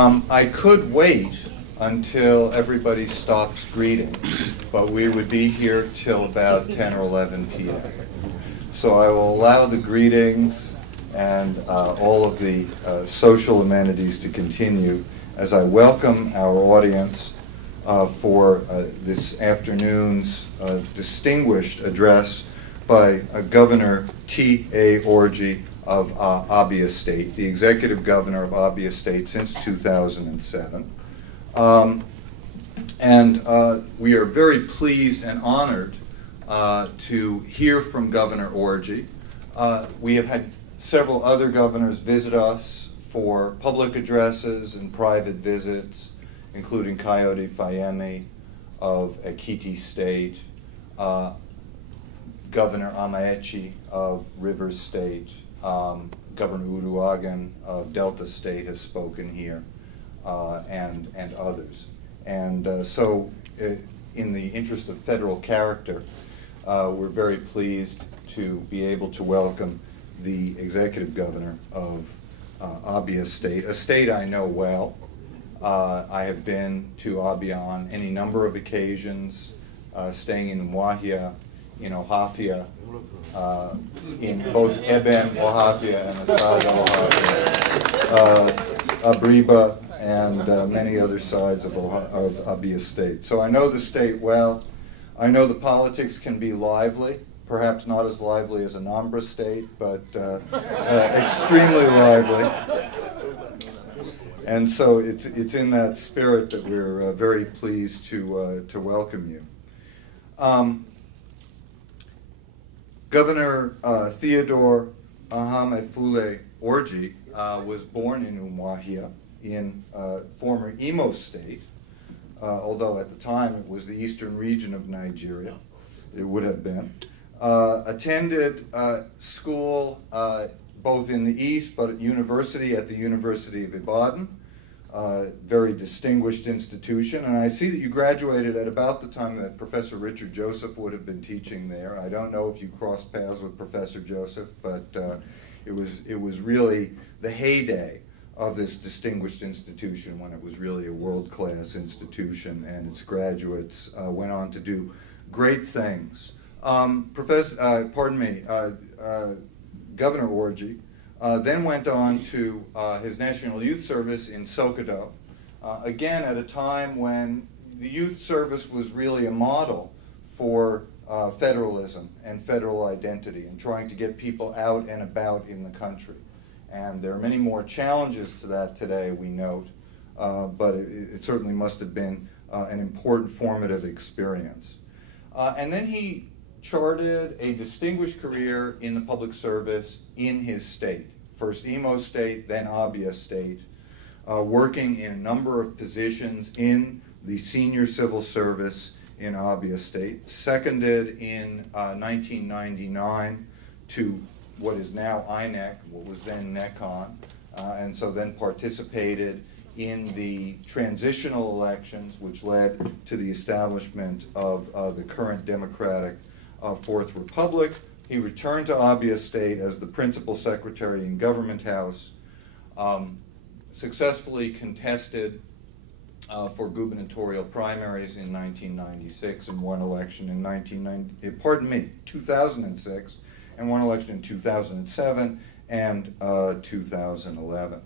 I could wait until everybody stops greeting, but we would be here till about 10 or 11 p.m. So I will allow the greetings and all of the social amenities to continue as I welcome our audience for this afternoon's distinguished address by Governor T.A. Orji of Abia State, the executive governor of Abia State since 2007. We are very pleased and honored to hear from Governor Orji. We have had several other governors visit us for public addresses and private visits, including Coyote Fayemi of Ekiti State, Governor Amaechi of Rivers State, Governor Uduaghan of Delta State has spoken here, and others. So in the interest of federal character, we're very pleased to be able to welcome the executive governor of Abia State, a state I know well. I have been to Abia on any number of occasions, staying in Umuahia, in Ohafia, in both Eben, Ohafia, and Asaga, Ohafia, Abriba, and many other sides of Abia State. So I know the state well. I know the politics can be lively, perhaps not as lively as Anambra State, but extremely lively. And so it's in that spirit that we're very pleased to welcome you. Governor Theodore Ahamefule Orji was born in Umuahia in former Imo State, although at the time it was the eastern region of Nigeria, it would have been. Attended school both in the east, but at the University of Ibadan, very distinguished institution. And I see that you graduated at about the time that Professor Richard Joseph would have been teaching there. I don't know if you crossed paths with Professor Joseph, but it was really the heyday of this distinguished institution when it was really a world-class institution, and its graduates went on to do great things. Governor Orji then went on to his National Youth Service in Sokoto, again at a time when the youth service was really a model for federalism and federal identity and trying to get people out and about in the country. And there are many more challenges to that today, we note, but it certainly must have been an important formative experience. And then he charted a distinguished career in the public service in his state. First Imo State, then Abia State, working in a number of positions in the senior civil service in Abia State. Seconded in 1999 to what is now INEC, what was then NECON, and so then participated in the transitional elections, which led to the establishment of the current Democratic Fourth Republic. He returned to Abia State as the principal secretary in Government House, successfully contested for gubernatorial primaries in 1996 and won election in 2006, and won election in 2007 and 2011.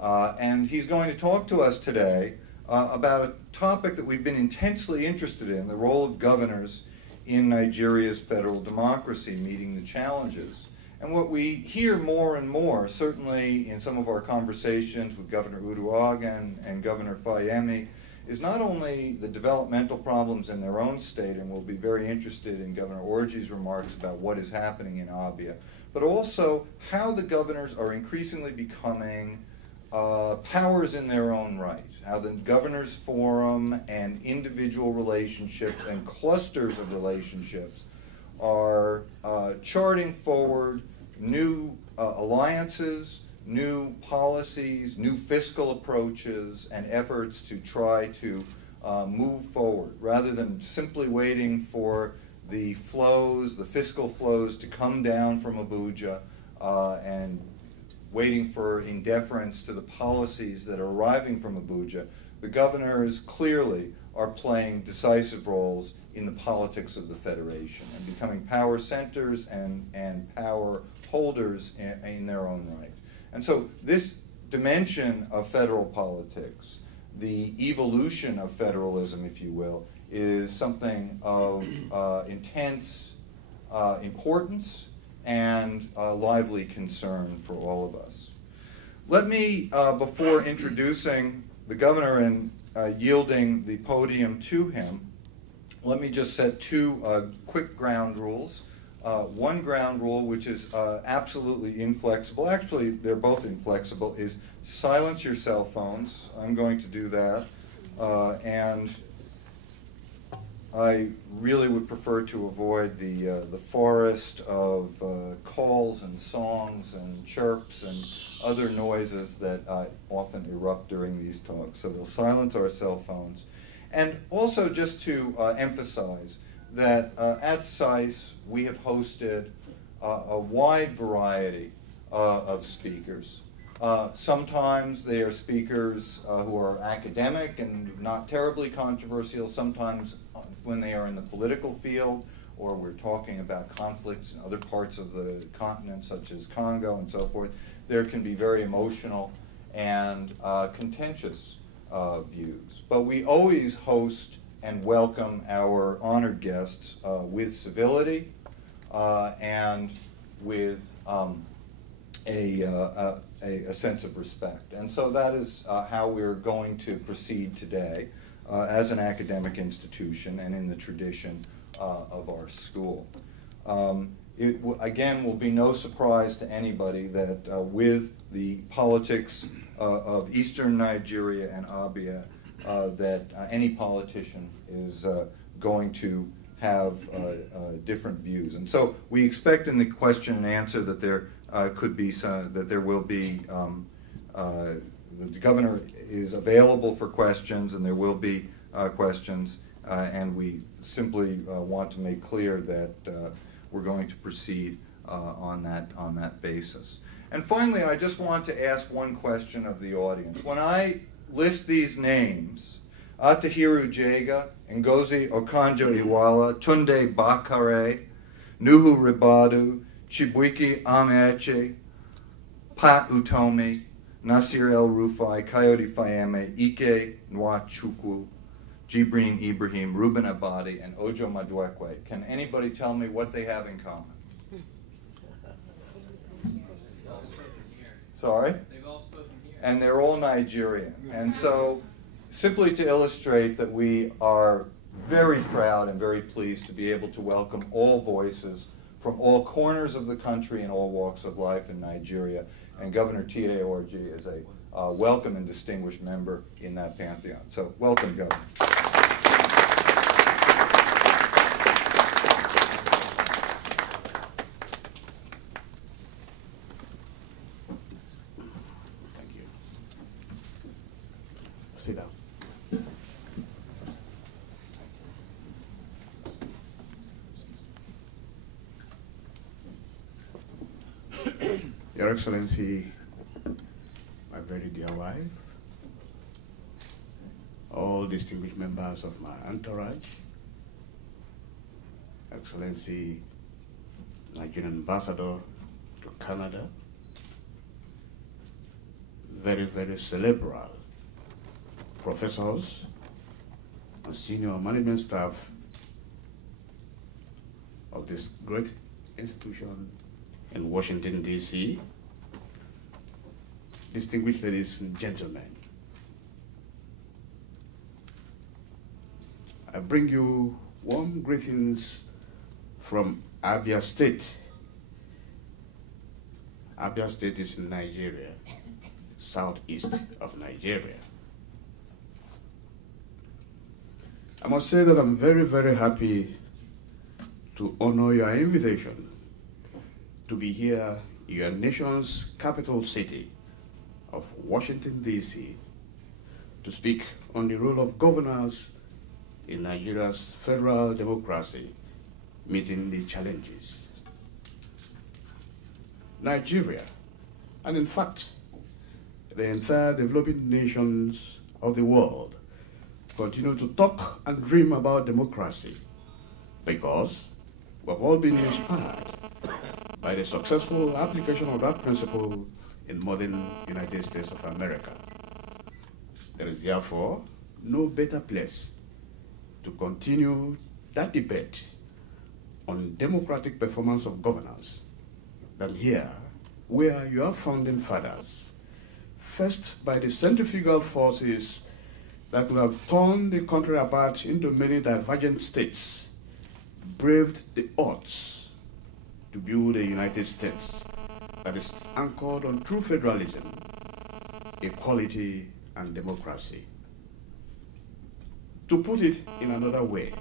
And he's going to talk to us today about a topic that we've been intensely interested in, the role of governors in Nigeria's federal democracy, meeting the challenges. And what we hear more and more, certainly in some of our conversations with Governor Uduaghan and Governor Fayemi, is not only the developmental problems in their own state, and we'll be very interested in Governor Orji's remarks about what is happening in Abia, but also how the governors are increasingly becoming powers in their own right, how the Governors Forum and individual relationships and clusters of relationships are charting forward new alliances, new policies, new fiscal approaches, and efforts to try to move forward, rather than simply waiting for the flows, the fiscal flows, to come down from Abuja and waiting for indifference to the policies that are arriving from Abuja. The governors clearly are playing decisive roles in the politics of the Federation and becoming power centers and power holders in their own right. And so this dimension of federal politics, the evolution of federalism, if you will, is something of intense importance and lively concern for all of us. Let me, before introducing the governor and yielding the podium to him, let me just set two quick ground rules. One ground rule, which is absolutely inflexible, actually they're both inflexible, is silence your cell phones. I'm going to do that. And I really would prefer to avoid the forest of calls and songs and chirps and other noises that often erupt during these talks. So we'll silence our cell phones. And also just to emphasize that at SAIS we have hosted a wide variety of speakers. Sometimes they are speakers who are academic and not terribly controversial. Sometimes when they are in the political field, or we're talking about conflicts in other parts of the continent, such as Congo and so forth, there can be very emotional and contentious views. But we always host and welcome our honored guests with civility and with a sense of respect. And so that is how we're going to proceed today as an academic institution and in the tradition of our school. It again will be no surprise to anybody that with the politics of Eastern Nigeria and Abia, that any politician is going to have different views. And so we expect in the question and answer that there could be some, that there will be, the governor is available for questions and there will be questions, and we simply want to make clear that we're going to proceed on that basis. And finally, I just want to ask one question of the audience. When I list these names, Atahiru Jega, Ngozi Okonjo-Iweala, Tunde Bakare, Nuhu Ribadu, Chibuike Amaechi, Pat Utomi, Nasir El-Rufai, Coyote Fayeme, Ike Nwachukwu, Jibrin Ibrahim, Ruben Abadi, and Ojo Madwekwe. Can anybody tell me what they have in common? Sorry? They've all spoken here. And they're all Nigerian. And so, simply to illustrate that we are very proud and very pleased to be able to welcome all voices from all corners of the country and all walks of life in Nigeria. And Governor T.A. Orji is a welcome and distinguished member in that pantheon. So, welcome, Governor. Sit down. Your Excellency, my very dear wife, all distinguished members of my entourage, Excellency, Nigerian Ambassador to Canada, very, very cerebral professors and senior management staff of this great institution in Washington, D.C., distinguished ladies and gentlemen, I bring you warm greetings from Abia State. Abia State is in Nigeria, southeast of Nigeria. I must say that I'm very, very happy to honor your invitation to be here in your nation's capital city of Washington, D.C., to speak on the role of governors in Nigeria's federal democracy, meeting the challenges. Nigeria, and in fact, the entire developing nations of the world continue to talk and dream about democracy because we've all been inspired by the successful application of that principle in modern United States of America. There is therefore no better place to continue that debate on democratic performance of governance than here, where your founding fathers, first by the centrifugal forces that would have torn the country apart into many divergent states, braved the odds to build a United States that is anchored on true federalism, equality, and democracy. To put it in another way,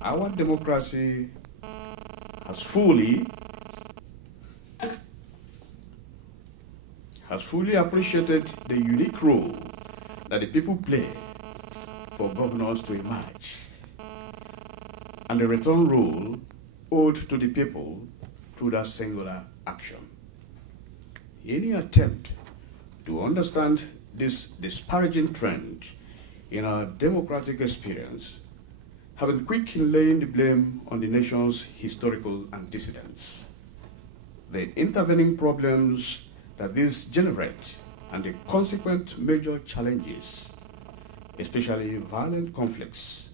our democracy has fully appreciated the unique role that the people play for governors to emerge, and the return role owed to the people through that singular action. Any attempt to understand this disparaging trend in our democratic experience have been quick in laying the blame on the nation's historical antecedents. The intervening problems that these generate and the consequent major challenges, especially violent conflicts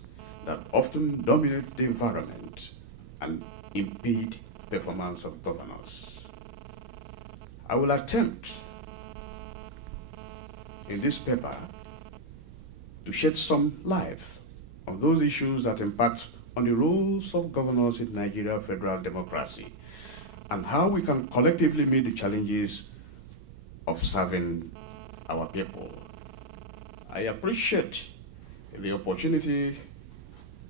that often dominate the environment and impede performance of governors. I will attempt in this paper to shed some light on those issues that impact on the roles of governors in Nigeria federal democracy and how we can collectively meet the challenges of serving our people. I appreciate the opportunity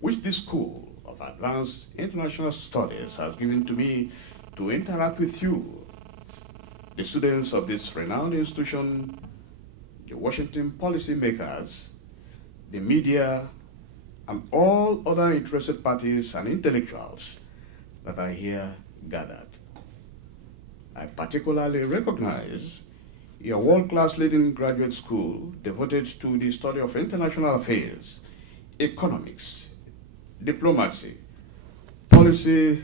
which this School of Advanced International Studies has given to me to interact with you, the students of this renowned institution, the Washington policymakers, the media, and all other interested parties and intellectuals that are here gathered. I particularly recognize your world-class leading graduate school devoted to the study of international affairs, economics, diplomacy, policy,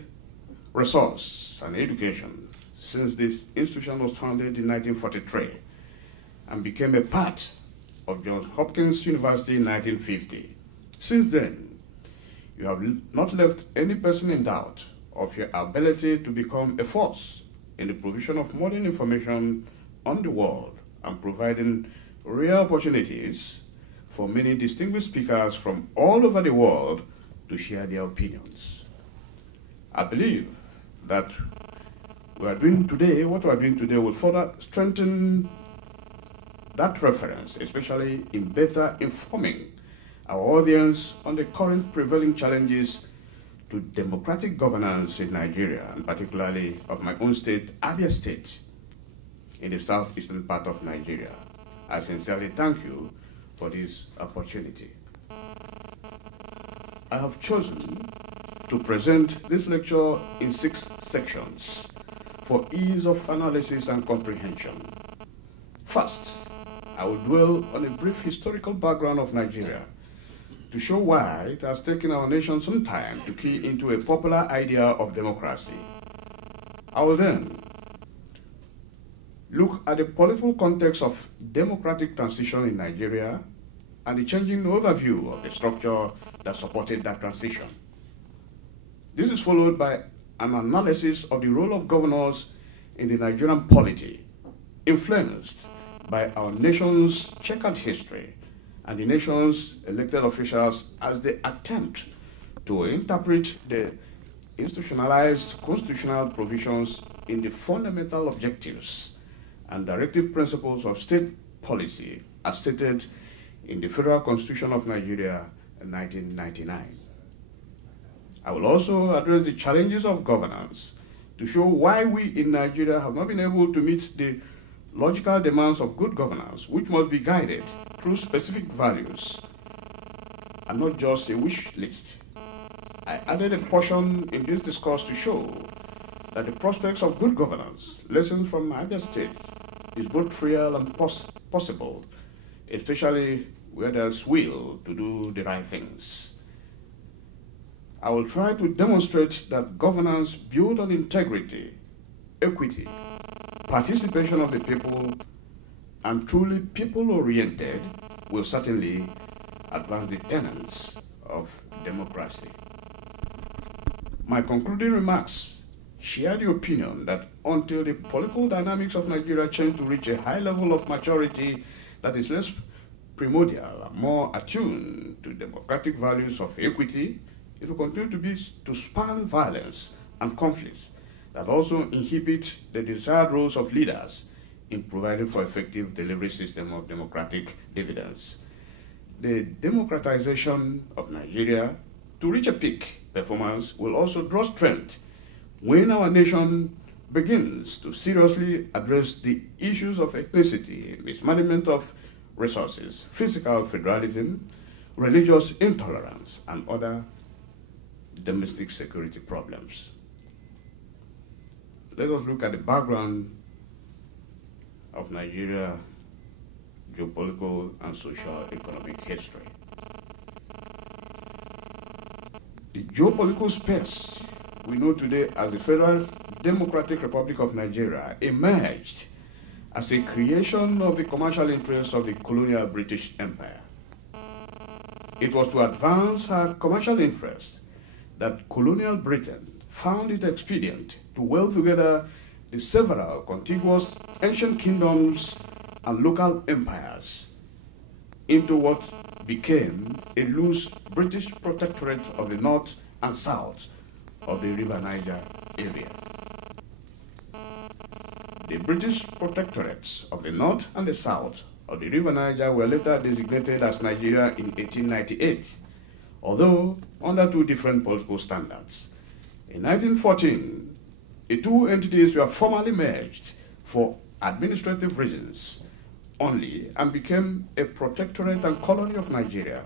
resource, and education, since this institution was founded in 1943 and became a part of Johns Hopkins University in 1950. Since then, you have not left any person in doubt of your ability to become a force in the provision of modern information on the world and providing real opportunities for many distinguished speakers from all over the world to share their opinions. I believe that what we are doing today will further strengthen that reference, especially in better informing our audience on the current prevailing challenges to democratic governance in Nigeria, and particularly of my own state, Abia State, in the southeastern part of Nigeria. I sincerely thank you for this opportunity. I have chosen to present this lecture in 6 sections for ease of analysis and comprehension. First, I will dwell on a brief historical background of Nigeria to show why it has taken our nation some time to key into a popular idea of democracy. I will then look at the political context of democratic transition in Nigeria and the changing overview of the structure that supported that transition. This is followed by an analysis of the role of governors in the Nigerian polity, influenced by our nation's checkered history and the nation's elected officials as they attempt to interpret the institutionalized constitutional provisions in the fundamental objectives and directive principles of state policy as stated in the Federal Constitution of Nigeria in 1999. I will also address the challenges of governance to show why we in Nigeria have not been able to meet the logical demands of good governance, which must be guided through specific values and not just a wish list. I added a portion in this discourse to show that the prospects of good governance, lessons from other states, is both real and possible, especially where there's will to do the right things. I will try to demonstrate that governance built on integrity, equity, participation of the people, and truly people-oriented will certainly advance the tenets of democracy. My concluding remarks share the opinion that until the political dynamics of Nigeria change to reach a high level of maturity that is less primordial and more attuned to democratic values of equity, it will continue to span violence and conflicts that also inhibit the desired roles of leaders in providing for effective delivery system of democratic dividends. The democratization of Nigeria to reach a peak performance will also draw strength when our nation begins to seriously address the issues of ethnicity, mismanagement of resources, physical federalism, religious intolerance, and other domestic security problems. Let us look at the background of Nigeria geopolitical and socio-economic history. The geopolitical space we know today as the Federal Democratic Republic of Nigeria emerged as a creation of the commercial interests of the colonial British Empire. It was to advance our commercial interests that colonial Britain found it expedient to weld together the several contiguous ancient kingdoms and local empires into what became a loose British protectorate of the north and south of the River Niger area. The British protectorates of the north and the south of the River Niger were later designated as Nigeria in 1898, although under two different political standards. In 1914, the two entities were formally merged for administrative reasons only and became a protectorate and colony of Nigeria,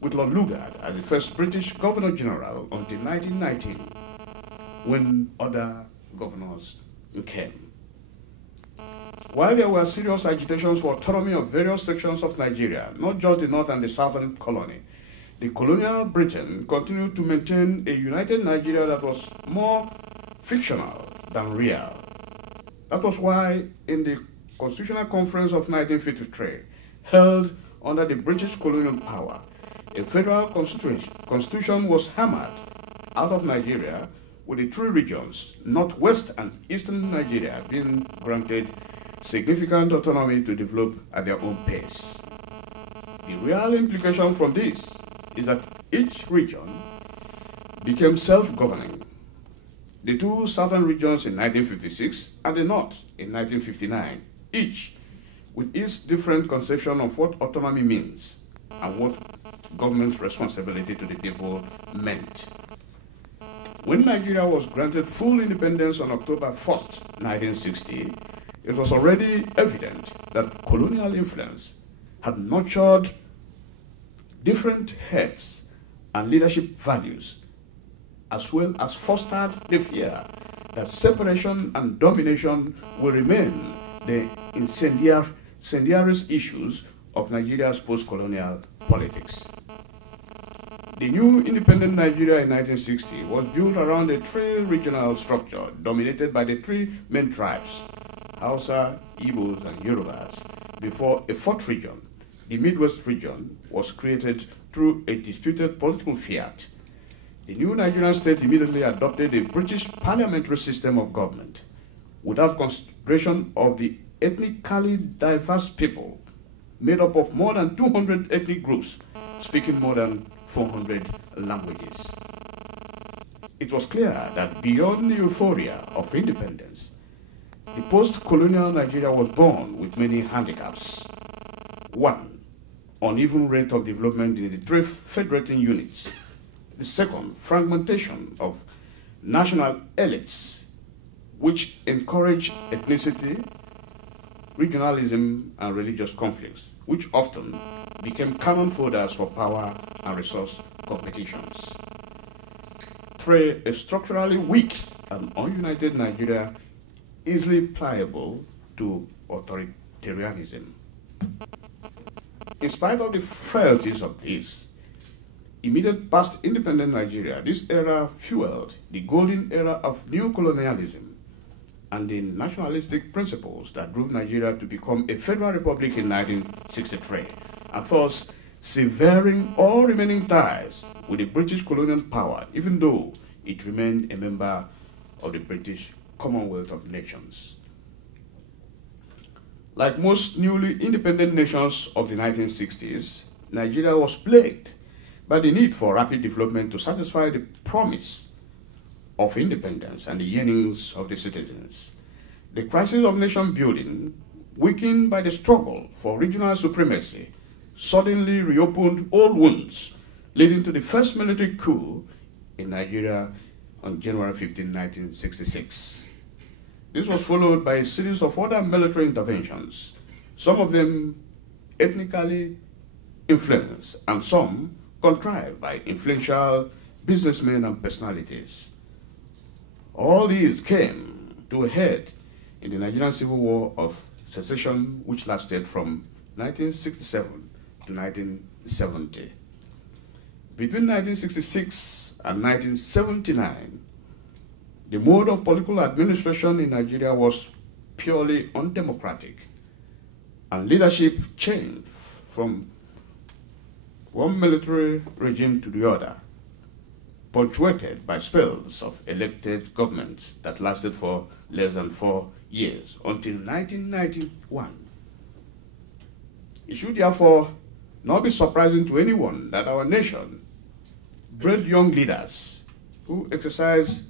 with Lord Lugard as the first British Governor-General until 1919, when other governors came. While there were serious agitations for autonomy of various sections of Nigeria, not just the north and the southern colony, the colonial Britain continued to maintain a united Nigeria that was more fictional than real. That was why in the Constitutional Conference of 1953, held under the British colonial power, a federal constitution was hammered out of Nigeria, with the three regions, northwest and eastern Nigeria, being granted significant autonomy to develop at their own pace. The real implication from this is that each region became self-governing. The two southern regions in 1956 and the north in 1959, each with its different conception of what autonomy means and what government's responsibility to the people meant. When Nigeria was granted full independence on October 1st, 1960, it was already evident that colonial influence had nurtured different heads and leadership values, as well as fostered the fear that separation and domination will remain the incendiary issues of Nigeria's post-colonial politics. The new independent Nigeria in 1960 was built around a three-regional structure dominated by the three main tribes, Hausa, Igbos, and Yorubas, before a fourth region, the Midwest region, was created through a disputed political fiat. The new Nigerian state immediately adopted a British parliamentary system of government, without consideration of the ethnically diverse people, made up of more than 200 ethnic groups, speaking more than 400 languages. It was clear that beyond the euphoria of independence, the post-colonial Nigeria was born with many handicaps. One, uneven rate of development in the three federating units. The second, fragmentation of national elites, which encourage ethnicity, regionalism, and religious conflicts, which often became cannon foders for power and resource competitions. Three, a structurally weak an ununited Nigeria easily pliable to authoritarianism. In spite of the frailties of this, immediate past independent Nigeria, this era fueled the golden era of neocolonialism and the nationalistic principles that drove Nigeria to become a federal republic in 1963, and thus severing all remaining ties with the British colonial power, even though it remained a member of the British Commonwealth of Nations. Like most newly independent nations of the 1960s, Nigeria was plagued by the need for rapid development to satisfy the promise of independence and the yearnings of the citizens. The crisis of nation building, weakened by the struggle for regional supremacy, suddenly reopened old wounds, leading to the first military coup in Nigeria on January 15, 1966. This was followed by a series of other military interventions, some of them ethnically influenced and some contrived by influential businessmen and personalities. All these came to a head in the Nigerian Civil War of Secession, which lasted from 1967 to 1970. Between 1966 and 1979, the mode of political administration in Nigeria was purely undemocratic, and leadership changed from one military regime to the other, punctuated by spells of elected governments that lasted for less than 4 years, until 1991. It should therefore not be surprising to anyone that our nation bred young leaders who exercise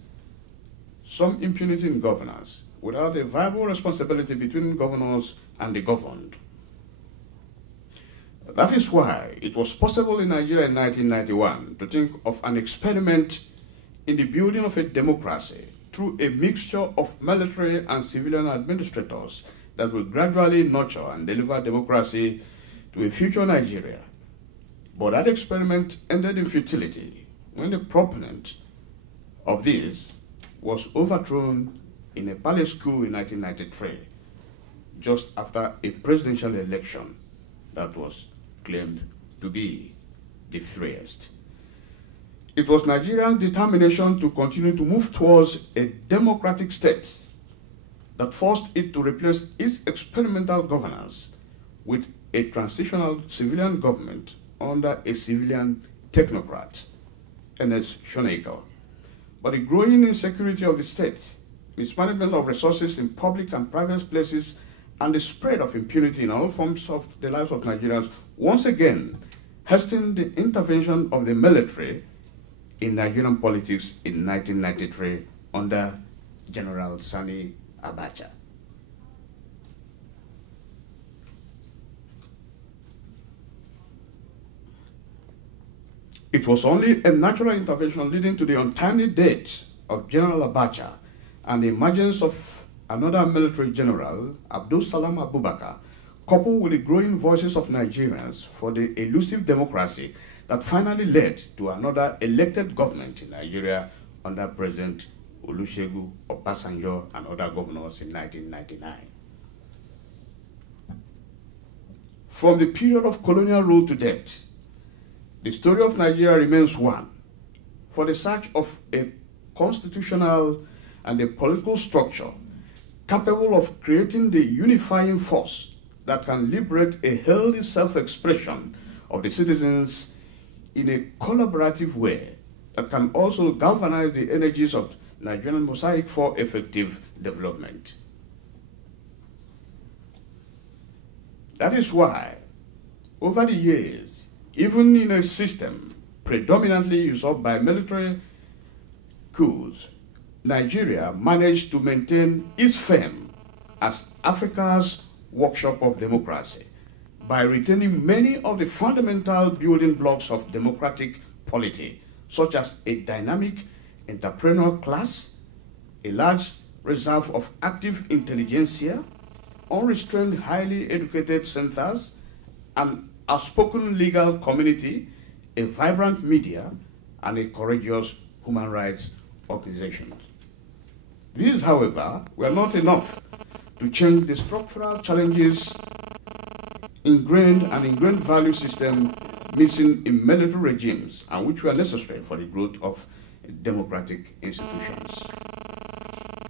some impunity in governance without a viable responsibility between governors and the governed. That is why it was possible in Nigeria in 1991 to think of an experiment in the building of a democracy through a mixture of military and civilian administrators that will gradually nurture and deliver democracy to a future Nigeria. But that experiment ended in futility when the proponent of this was overthrown in a palace coup in 1993, just after a presidential election that was claimed to be the freest. It was Nigeria's determination to continue to move towards a democratic state that forced it to replace its experimental governance with a transitional civilian government under a civilian technocrat, Ernest Shonekan. But the growing insecurity of the state, mismanagement of resources in public and private places, and the spread of impunity in all forms of the lives of Nigerians once again hastened the intervention of the military in Nigerian politics in 1993 under General Sani Abacha. It was only a natural intervention leading to the untimely death of General Abacha and the emergence of another military general, Abdul Salam Abubakar, coupled with the growing voices of Nigerians for the elusive democracy that finally led to another elected government in Nigeria under President Olusegun Obasanjo and other governors in 1999. From the period of colonial rule to date, the story of Nigeria remains one for the search of a constitutional and a political structure capable of creating the unifying force that can liberate a healthy self-expression of the citizens in a collaborative way that can also galvanize the energies of Nigerian mosaic for effective development. That is why, over the years, even in a system predominantly usurped by military coups, Nigeria managed to maintain its fame as Africa's workshop of democracy by retaining many of the fundamental building blocks of democratic polity, such as a dynamic entrepreneurial class, a large reserve of active intelligentsia, unrestrained highly educated centers, an outspoken legal community, a vibrant media, and a courageous human rights organization. These, however, were not enough to change the structural challenges ingrained value system missing in military regimes and which were necessary for the growth of democratic institutions.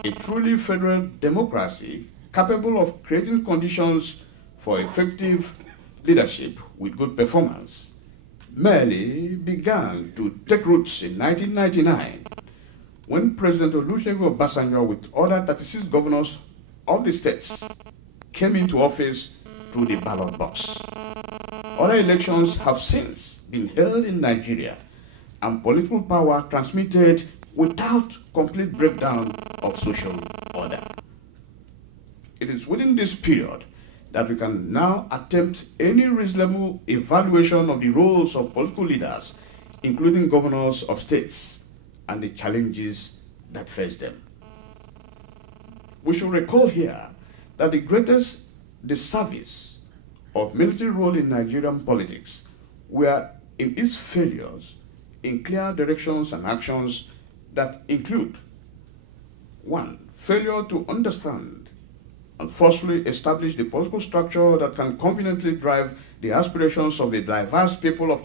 A truly federal democracy capable of creating conditions for effective leadership with good performance merely began to take roots in 1999 when President Olusegun Obasanjo with other 36 governors of the states came into office through the ballot box. Other elections have since been held in Nigeria and political power transmitted without complete breakdown of social order. It is within this period that we can now attempt any reasonable evaluation of the roles of political leaders, including governors of states, and the challenges that face them. We should recall here that the greatest disservice of military role in Nigerian politics were in its failures in clear directions and actions that include 1. Failure to understand and forcefully establish the political structure that can conveniently drive the aspirations of the diverse people of